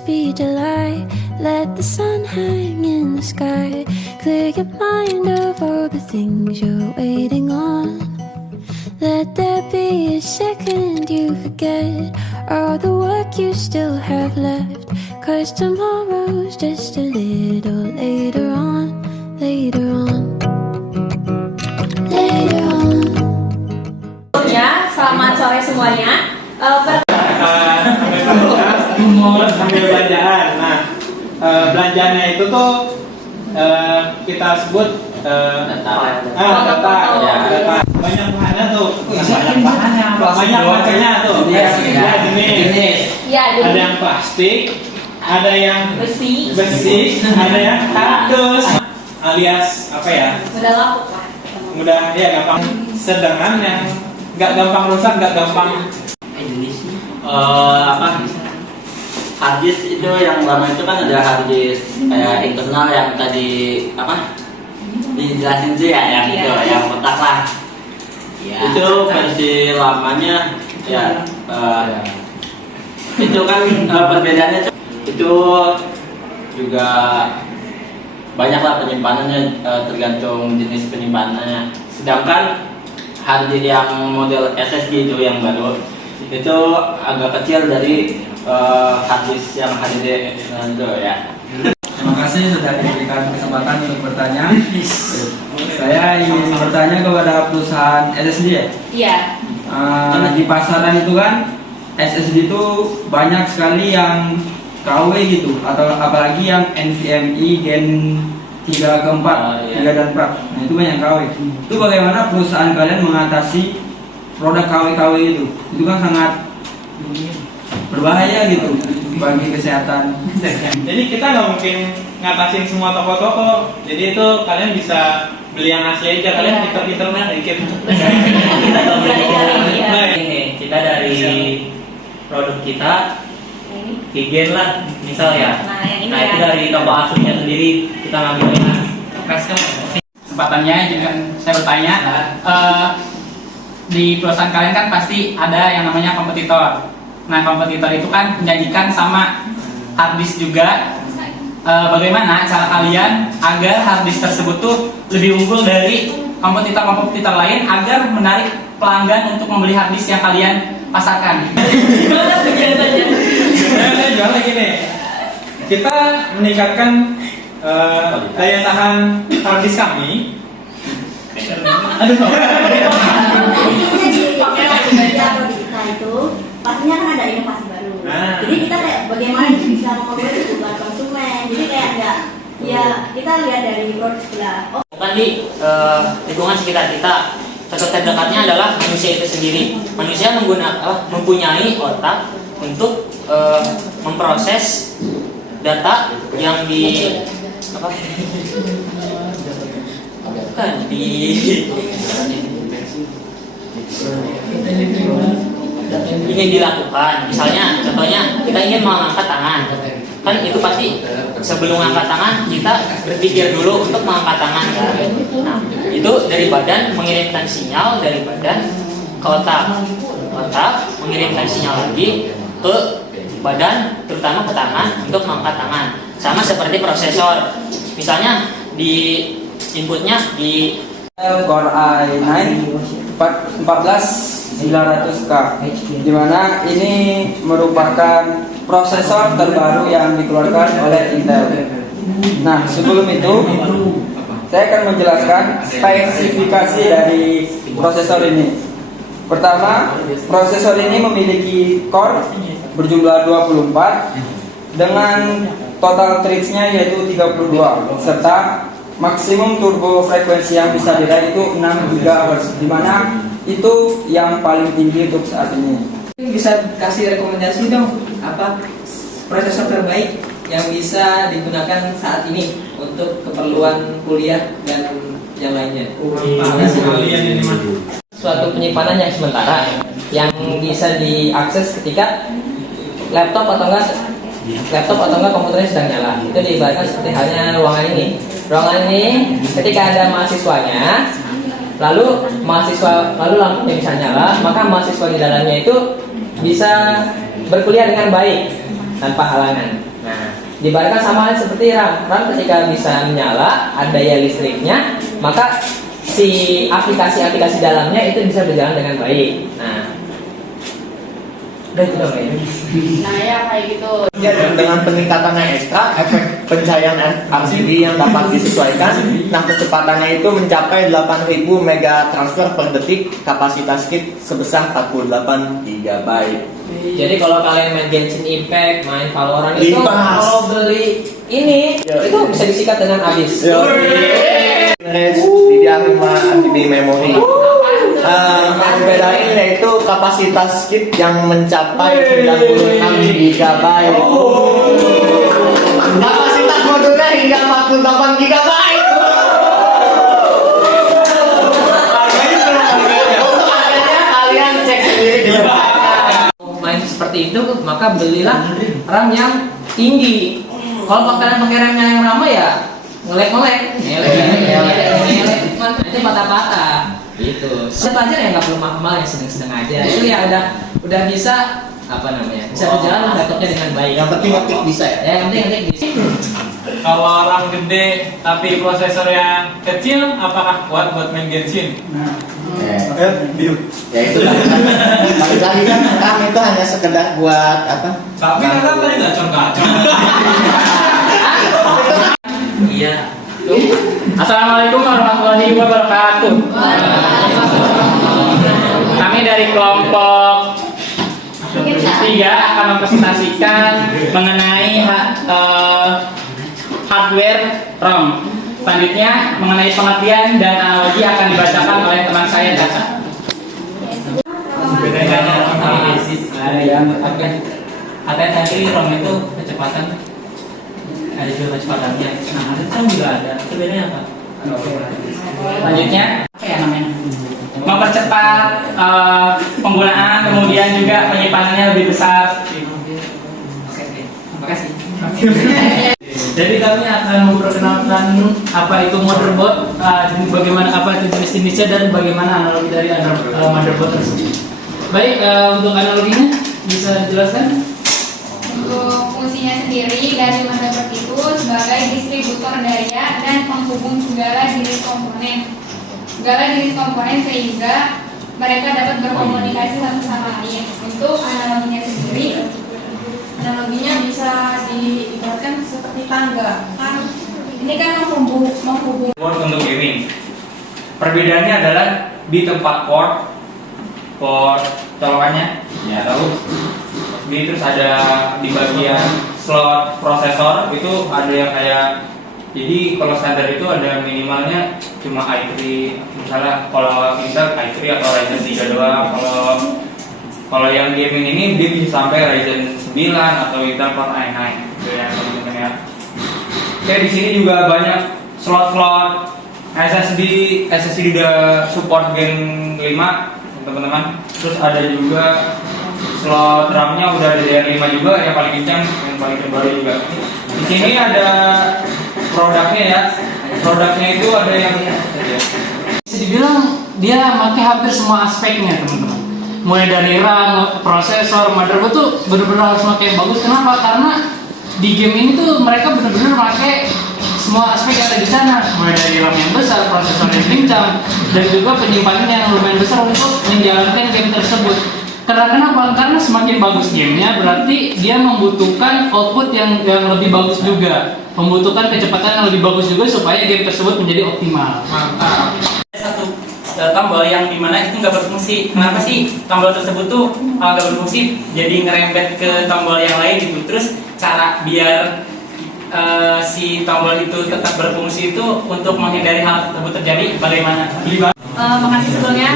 just be delight. Let the sun hang in the sky. Clear your mind of all the things you're waiting on. Let there be a second you forget all the work you still have left. 'Cause tomorrow's just a little later on, later on, later on. Ya, selamat sore semuanya. Sambil belanjaan. Nah, belanjaannya itu tuh kita sebut data. Data. Banyak bahannya tuh. Banyak macamnya tuh. Ya, jenis. Ya, Ada yang plastik, ada yang besi, ada yang kardus, alias apa ya? mudah lapuk lah. Mudah ya, gampang. Sedangkan yang nggak gampang rusak, nggak gampang harddisk itu yang lama itu kan ada harddisk kayak internal yang tadi apa dijelasin sih ya yang itu yang kotak lah itu versi lamanya ya itu kan perbedaannya itu juga banyak lah penyimpanannya tergantung jenis penyimpanannya, sedangkan harddisk yang model SSD itu yang baru itu agak kecil dari harddisk yang HDD itu ya. Terima kasih sudah diberikan kesempatan untuk bertanya. Saya ingin bertanya kepada perusahaan SSD ya. Iya. Di pasaran itu kan SSD itu banyak sekali yang KW gitu, atau apalagi yang NVMe Gen 3 ke 4, 3 dan 4. Nah itu banyak KW. Itu bagaimana perusahaan kalian mengatasi produk KW-KW itu? Itu kan sangat berbahaya gitu bagi kesehatan. Jadi kita nggak mungkin ngatasin semua toko-toko. Jadi itu kalian bisa beli yang asli aja. Kalian pinter-pinternya dikit. Kita dari produk kita Higen lah misal ya. Nah itu dari toko aslinya sendiri kita ngambilnya. Kesempatannya juga saya bertanya, di perusahaan kalian kan pasti ada yang namanya kompetitor. Nah kompetitor itu kan menjanjikan sama harddisk juga. Bagaimana cara kalian agar harddisk tersebut tuh lebih unggul dari kompetitor lain agar menarik pelanggan untuk membeli harddisk yang kalian pasarkan? Gimana tuh biasanya? Saya jual lagi nih. Kita meningkatkan daya tahan harddisk kami. Aduh. Kita itu pastinya kan ada inovasi baru. Jadi kita kayak bagaimana bisa membuat itu buat konsumen. Jadi kayak ada ya kita lihat dari produk sebelah. Kan di lingkungan sekitar kita contoh terdekatnya adalah manusia itu sendiri. Manusia mempunyai otak untuk memproses data yang ingin dilakukan. Misalnya contohnya kita ingin mengangkat tangan, kan itu pasti sebelum mengangkat tangan kita berpikir dulu untuk mengangkat tangan kan. Nah itu dari badan mengirimkan sinyal dari badan ke otak, otak mengirimkan sinyal lagi ke badan terutama ke tangan untuk mengangkat tangan. Sama seperti prosesor, misalnya di inputnya di Core i9 14900K, dimana ini merupakan prosesor terbaru yang dikeluarkan oleh Intel. Nah sebelum itu saya akan menjelaskan spesifikasi dari prosesor ini. Pertama, prosesor ini memiliki core berjumlah 24 dengan total threads-nya yaitu 32 serta maksimum turbo frekuensi yang bisa diraih itu 6 GHz, dimana itu yang paling tinggi untuk saat ini. Bisa kasih rekomendasi dong apa prosesor terbaik yang bisa digunakan saat ini untuk keperluan kuliah dan yang lainnya. Suatu penyimpanan yang sementara yang bisa diakses ketika laptop atau enggak komputernya sedang nyala. Itu diibaratkan seperti halnya ruangan ini. Ruangan ini ketika ada mahasiswanya, lalu lampunya bisa nyala, maka mahasiswa di dalamnya itu bisa berkuliah dengan baik tanpa halangan. Diibaratkan sama halnya seperti RAM. RAM ketika bisa menyala, ada daya listriknya, maka si aplikasi-aplikasi dalamnya itu bisa berjalan dengan baik. Nah, udah itu dong ya. Nah ya kayak gitu. Ya, dan dengan peningkatan yang ekstra, efek pencahayaan RGB yang dapat disesuaikan, nah kecepatannya itu mencapai 8000 mega transfer per detik, kapasitas kit sebesar 48 GB. Jadi kalau kalian main Genshin Impact, main Valorant itu Lipas. kalau beli ini itu bisa disikat dengan habis. DDR5 RGB memori. Yang bedain yaitu kapasitas kit yang mencapai 96 GB. Kapasitas modulnya hingga 48 GB. Untuk harganya kalian cek sendiri di website. Main seperti itu maka belilah RAM yang tinggi. Kalau kalian pakai RAM yang lama ya ngelek nanti patah-patah gitu. Saya pelajar yang nggak perlu mahal, yang sedang-sedang aja itu ya udah bisa apa namanya bisa berjalan laptopnya dengan baik. Yang penting ngetik bisa ya. Yang penting ngetik bisa. Kalau RAM gede tapi prosesornya kecil, apakah kuat buat main Genshin? Ya itu balik lagi kan RAM itu hanya sekedar buat apa? Tapi kan paling gacor-gacor. Iya. Assalamualaikum warahmatullahi wabarakatuh. Kami dari kelompok 3 akan mempresentasikan mengenai hardware ROM. Selanjutnya mengenai pengertian dan analogi akan dibacakan oleh teman saya Caca. Bedanya katanya tadi ROM itu kecepatan, ada juga kecepatannya. Nah, ROM juga ada. Itu bedanya apa? Selanjutnya apa ya namanya? Mempercepat penggunaan, kemudian juga penyimpanannya lebih besar. Terima kasih. Jadi kami akan memperkenalkan apa itu motherboard, bagaimana apa itu jenis-jenisnya dan bagaimana analogi dari motherboard tersebut. Baik, untuk analoginya bisa dijelaskan? Untuk fungsinya sendiri dari motherboard itu sebagai distributor daya dan penghubung segala jenis komponen sehingga mereka dapat berkomunikasi satu sama lain. Untuk analoginya sendiri, analoginya bisa diibaratkan seperti tangga. Kan ini kan menghubung. Port untuk gaming. Perbedaannya adalah di tempat port colokannya, ya tahu. Jadi terus ada di bagian slot prosesor itu ada yang kayak, jadi kalau standar itu ada minimalnya cuma i3, misalnya kalau Intel i3 atau Ryzen 3 doang. Kalau yang gaming ini dia bisa sampai Ryzen 9 atau Intel Core i9 gitu ya teman-teman ya. Oke, di sini juga banyak slot SSD udah support Gen 5 teman-teman. Terus ada juga slot RAM-nya udah ada DDR5 juga yang paling kencang, yang paling terbaru juga. Di sini ada produknya ya. Produknya itu ada yang Bisa dibilang dia pakai hampir semua aspeknya teman-teman. Mulai dari RAM, prosesor, motherboard tuh benar-benar harus pakai yang bagus. Kenapa? Karena di game ini tuh mereka benar-benar pakai semua aspek yang ada di sana. Mulai dari RAM yang besar, prosesor yang kencang, dan juga penyimpanan yang lumayan besar untuk menjalankan game tersebut. Karena kenapa? Karena semakin bagus gamenya berarti dia membutuhkan output yang lebih bagus juga, membutuhkan kecepatan yang lebih bagus juga supaya game tersebut menjadi optimal. mantap. Satu tombol yang dimana itu nggak berfungsi. Kenapa sih tombol tersebut tuh nggak berfungsi? Jadi ngerembet ke tombol yang lain gitu. Terus cara biar si tombol itu tetap berfungsi itu untuk menghindari hal tersebut terjadi bagaimana? Makasih sebelumnya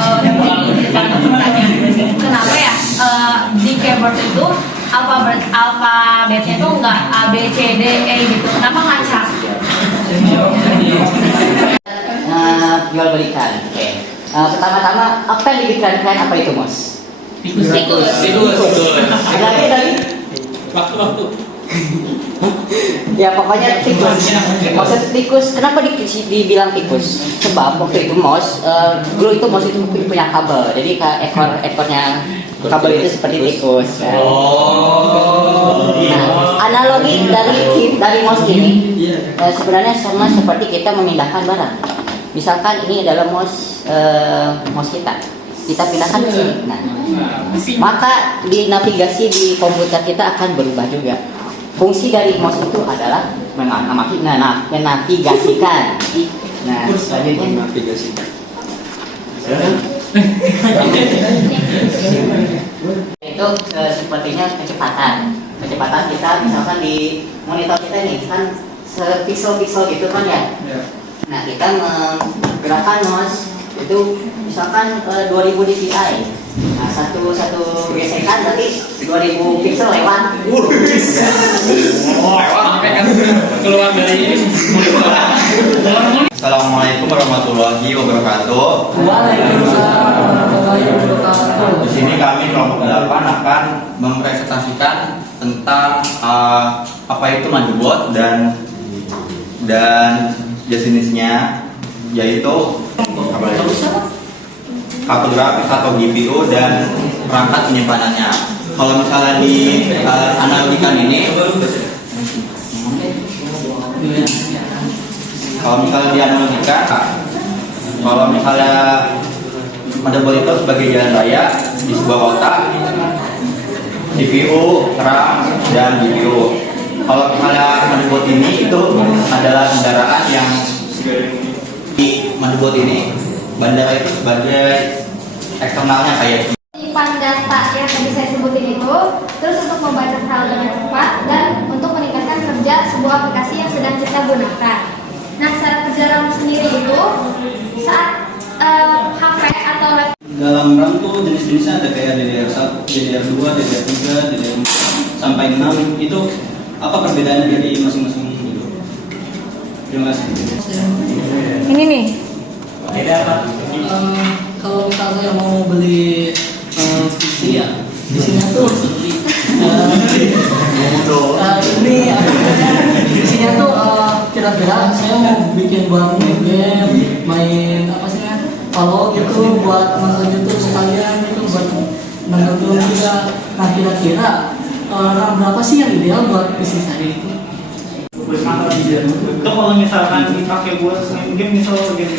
udah menceritakan pertanyaan. Kenapa ya di keyboard itu alfabetnya itu enggak A B C D E gitu? Kenapa ngacak? Jual belikan. Oke. Pertama-tama apa yang dipikiran apa itu, Mas? Tikus. Lagi. Waktu. Ya pokoknya tikus. Maksud tikus. Kenapa dibilang tikus? Sebab waktu itu dulu itu mouse itu punya kabel. Jadi ekornya kabel itu seperti tikus. Nah, Analogi dari mouse ini sebenarnya sama seperti kita memindahkan barang. Misalkan ini adalah mouse kita pindahkan ke sini. Nah, maka di navigasi di komputer kita akan berubah juga. Fungsi dari mouse itu adalah menavigasikan. Nah, selanjutnya navigasikan. Itu sepertinya kecepatan kita misalkan di monitor kita ini kan sepiksel-piksel gitu kan ya. Nah, kita menggerakkan mouse itu misalkan 2000 dpi. Nah, satu gesekan berarti 2000 piksel lewat. Keluar dari ini. Assalamualaikum warahmatullahi wabarakatuh. Di sini kami kelompok 8 akan mempresentasikan tentang apa itu motherboard dan jenisnya, yaitu kartu grafis atau GPU dan perangkat penyimpanannya. Kalau misalnya di analogikan ini, kalau misalnya motherboard itu sebagai jalan raya di sebuah kota, CPU, RAM, dan GPU. Kalau misalnya motherboard ini itu adalah kendaraan yang di motherboard ini, bandara itu sebagai eksternalnya kayak Simpan data yang tadi saya sebutin itu, terus untuk membaca file dengan cepat dan untuk meningkatkan kerja sebuah aplikasi yang sedang kita gunakan. Nah, secara kerja RAM sendiri itu saat HP atau laptop. Dalam RAM tuh jenis-jenisnya ada kayak DDR1, DDR2, DDR3, DDR4 sampai 6. Itu apa perbedaannya dari masing-masing itu? Terima kasih. Ini nih. Kalau misalnya mau beli PC ya, di sini tuh isinya tuh kira-kira saya mau bikin buat main apa sih ya? Kalau gitu buat nonton YouTube sekalian itu buat nonton juga. Nah, kira-kira RAM berapa sih yang ideal buat PC saya itu? Itu kalau misalkan dipakai buat main game, misal game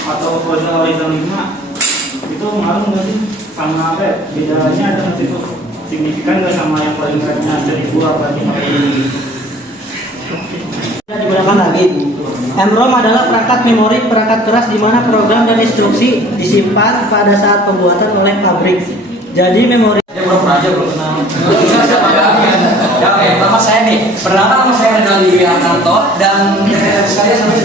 atau Forza Horizon 5, itu ngaruh nggak sih sama apa ya? Bedanya ada nggak sih itu? Signifikan nggak sama yang paling beratnya 1000 apa ini? Digunakan lagi. MROM adalah perangkat memori perangkat keras di mana program dan instruksi disimpan pada saat pembuatan oleh pabrik. Jadi memori. Ya, oke, nama saya nih. Pertama nama saya Renal Wihartanto dan sekalian sampai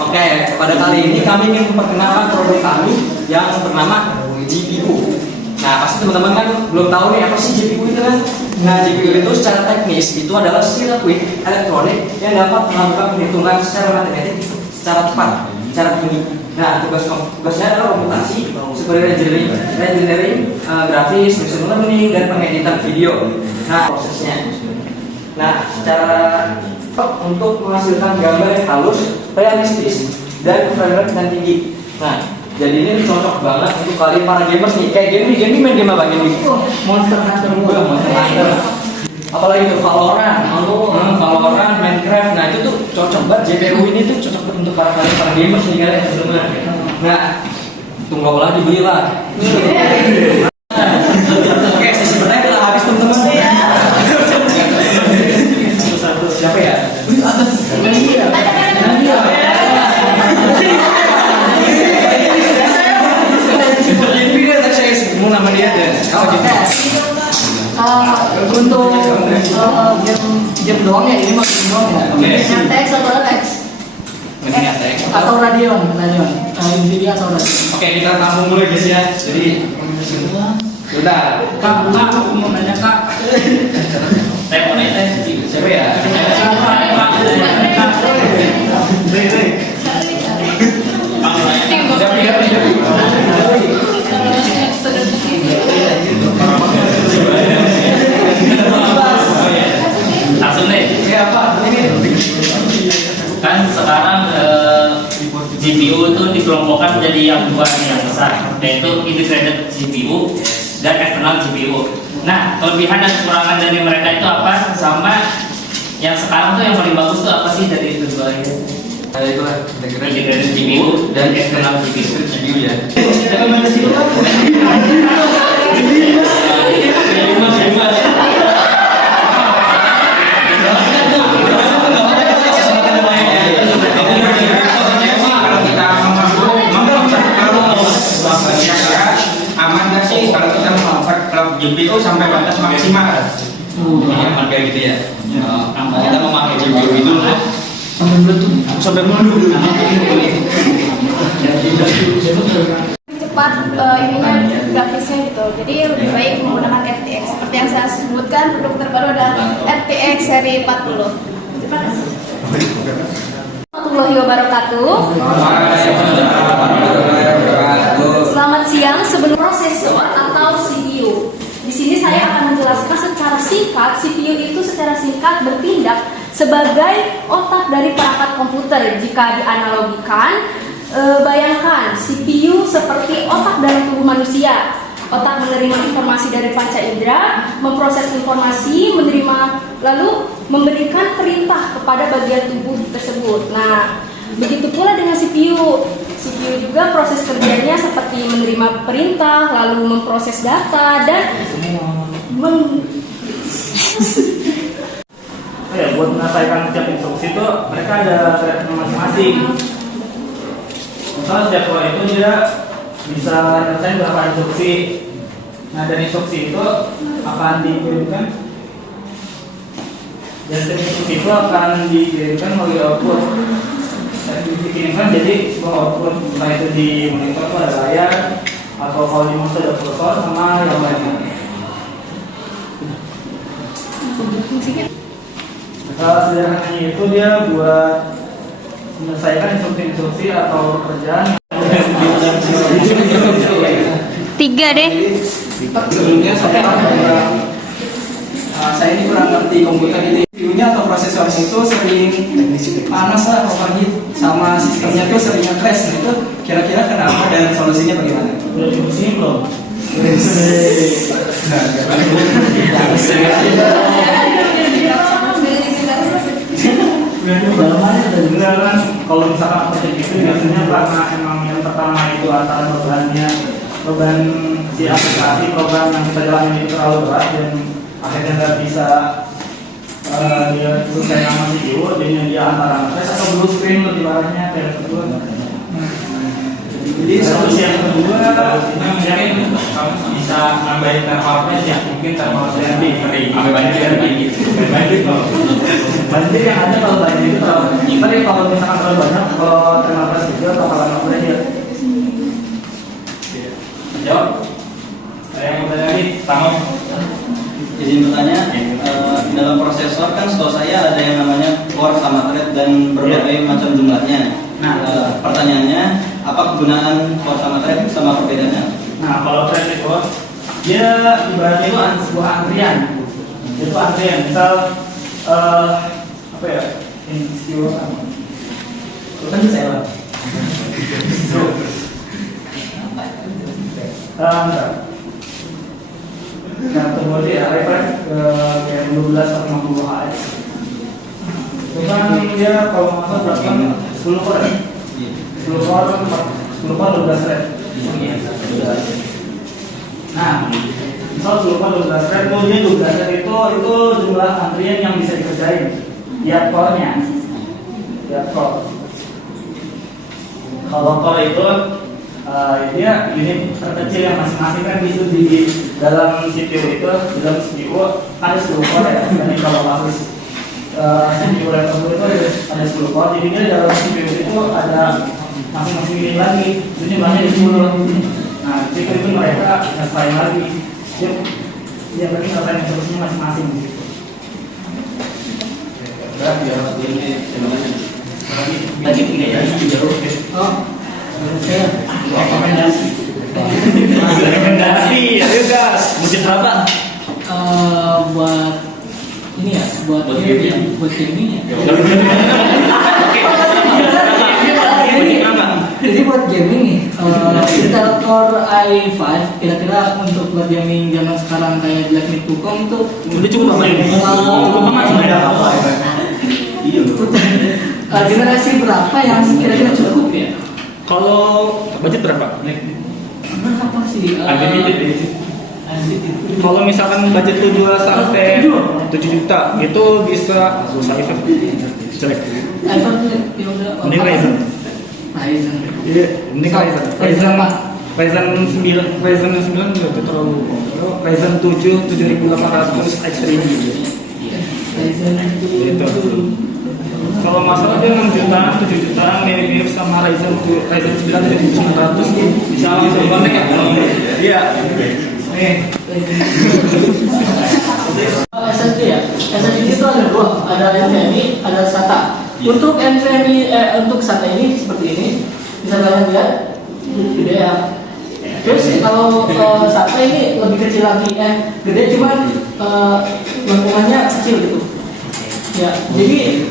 Oke, pada kali ini kami ingin memperkenalkan produk kami yang bernama GPU. Nah, pasti teman-teman kan belum tahu nih apa sih GPU itu kan. Nah, GPU itu secara teknis itu adalah sirkuit elektronik yang dapat melakukan perhitungan secara matematik secara cepat, secara tinggi. Nah, tugasnya adalah komputasi seperti engineering, grafis, machine learning, dan pengeditan video. Nah, prosesnya. Nah, secara untuk menghasilkan gambar yang halus, realistis, dan frame rate yang tinggi. Nah, jadi ini cocok banget untuk kalian para gamers nih. Kayak game main game apa game? Monster Hunter juga, Monster Hunter. Apalagi itu Valorant, Valorant, Minecraft. Nah, itu tuh cocok banget. GPU ini tuh cocok banget untuk para gamers nih kalian sebenarnya. Nah, tunggu apa lagi, belilah. Oke, sesi pertanyaan udah habis teman-teman. Siapa ya? Nama dia untuk game doang ya, ini mah game doang ya. Nyatex atau Lex? Atau Radeon, Nvidia atau Radeon. Oke, kita tampung dulu guys ya. Jadi udah. Kak, aku mau nanya Kak. Saya mau nanya siapa ya? Langsung deh. Kan sekarang GPU itu dikelompokkan menjadi yang dua yang besar. yaitu integrated GPU dan external GPU. Nah, kelebihan dan kekurangan dari mereka itu apa? Sama yang sekarang tuh yang paling bagus tuh apa sih dari itu dua ini? Itulah Integrated GPU dan external GPU ya. Aman nggak sih kalau kita mengangkat klub GPU sampai batas maksimal? Aman kayak gitu ya. Kita memakai GPU itu sampai meletup. Cepat ininya grafisnya gitu. Jadi lebih baik menggunakan RTX. Seperti yang saya sebutkan, produk terbaru adalah RTX seri 40. Terima kasih. Warahmatullahi wabarakatuh. Selamat siang. Sebelum prosesor atau CPU, di sini saya akan menjelaskan secara singkat. CPU itu secara singkat bertindak sebagai otak dari perangkat komputer. Jika dianalogikan, bayangkan CPU seperti otak dalam tubuh manusia. Otak menerima informasi dari panca indera, memproses informasi, menerima, lalu memberikan perintah kepada bagian tubuh tersebut. Nah, begitu pula dengan CPU. CPU juga proses kerjanya seperti menerima perintah, lalu memproses data dan buat menyelesaikan setiap instruksi itu mereka ada threadnya masing-masing. Misalnya setiap core itu dia bisa menyelesaikan berapa instruksi. Nah, dari instruksi itu akan dikirimkan, dan setiap instruksi itu akan dikirimkan melalui output dan dikirimkan jadi sebuah output, entah itu di monitor itu ada layar atau kalau di mouse ada kursor sama yang lainnya. Sederhananya itu dia buat menyelesaikan instruksi-instruksi atau pekerjaan. 3 deh. Sebelumnya saya ini kurang ngerti komputer ini. CPU-nya atau prosesornya itu sering panas lah, overheat, sama sistemnya tuh sering crash. Itu kira-kira kenapa dan solusinya bagaimana? Udah dimusim belum? Beneran kalau misalkan seperti itu biasanya karena emang yang pertama itu antara beban si aplikasi program yang kita jalanin itu terlalu berat dan akhirnya nggak bisa dia selesai sama CPU, jadinya dia antara nge-crash atau blue screen lebih parahnya kayak gitu. Jadi solusi yang kedua kita mungkin bisa nambahin thermal ya, mungkin thermal therapy sampai banjir banjir yang ada kalau banjir itu terlalu, tapi kalau misalkan terlalu banyak kalau thermal pass itu atau kalau nggak boleh dia jawab. Saya yang bertanya lagi, tamu. Izin bertanya, dalam prosesor kan setahu saya ada yang namanya core sama thread dan berbagai macam jumlahnya. Nah, pertanyaannya, apa kegunaan core sama thread sama perbedaannya? Nah, kalau thread itu dia ibaratnya itu sebuah antrian. Itu antrian, misal apa ya? Insecure sama. Itu kan bisa ya. Nah, kemudian refresh kayak 12 atau 50 Hz. Itu kan dia kalau masuk berapa? 10 core. 10 core 12 thread. Nah, misal 10 core 12 thread, kemudian 12 thread itu jumlah antrian yang bisa dikerjain tiap core-nya. Tiap core. Kalau core itu dia unit terkecil yang masing-masing kan itu di dalam CPU itu, di dalam CPU ada 10 core ya. Jadi kalau kasus CPU laptop itu ada 10 core, jadi dia dalam CPU itu ada masing-masing unit lagi. Itu jumlahnya di 10. Nah, jadi itu mereka nyelesain lagi. Dia berarti nyelesain instruksinya masing-masing. Berarti harus ini lagi 3 ya, jauh. Rekomendasi ya juga musik berapa? Buat ini ya, buat gaming ya. Jadi buat gaming nih, Intel Core Core i5 kira-kira untuk buat gaming zaman sekarang kayak Blackmid.com itu Udah cukup banget. Cukup banget sebenarnya. generasi berapa yang kira-kira cukup ya? Kalau budget berapa? Berapa sih? Agak dikit deh. Kalau misalkan budget 7 sampai 7 juta itu bisa i5 jelek. iPhone ya udah. Mending Ryzen. Ryzen. Iya, mending Ryzen. Ryzen 9 udah terlalu. Ryzen 7 7800 X3 gitu. Ryzen Itu. Kalau masalah dia 6 jutaan, 7 jutaan mirip-mirip sama Ryzen 9 7900 bisa langsung connect ya. Iya. Nih. SSD ya. SSD itu ada dua, ada NVMe, ada SATA. Untuk NVMe, untuk SATA ini seperti ini, bisa kalian lihat, gede ya. Terus kalau SATA ini lebih kecil lagi, gede cuman lengkungannya kecil gitu. Ya, jadi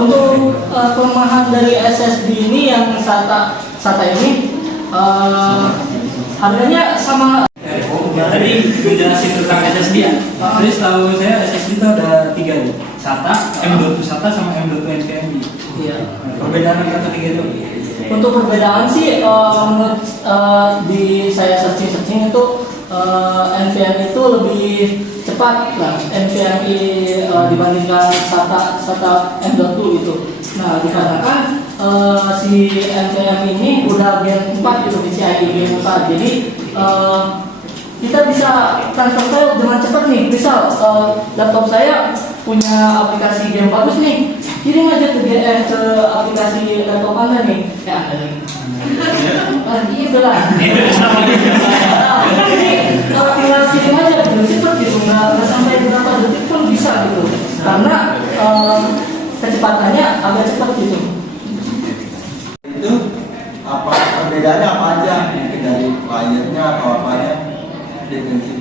untuk kelemahan dari SSD ini yang SATA ini harganya sama. Tadi menjelaskan tentang SSD ya. Terus tahu saya SSD itu ada 3 nih. SATA, M.2 SATA sama M.2 NVMe. Iya. Perbedaan antara ketiga itu. Untuk perbedaan sih menurut di saya searching itu NVMe itu lebih cepat lah NVMe dibandingkan SATA M.2 itu. Nah dikarenakan si NVMe ini udah Gen 4 gitu, PCIe Gen 4, jadi kita bisa transfer file dengan cepat nih. Misal laptop saya punya aplikasi game bagus nih, kirim aja ke aplikasi laptop Anda nih. Ya, gitu lah. Jadi kalau tinggal kirim aja gitu, cepat gitu, nggak sampai beberapa detik pun bisa gitu. Karena kecepatannya agak cepat gitu. Itu apa perbedaannya apa aja? Mungkin dari layarnya atau apanya? Definisi.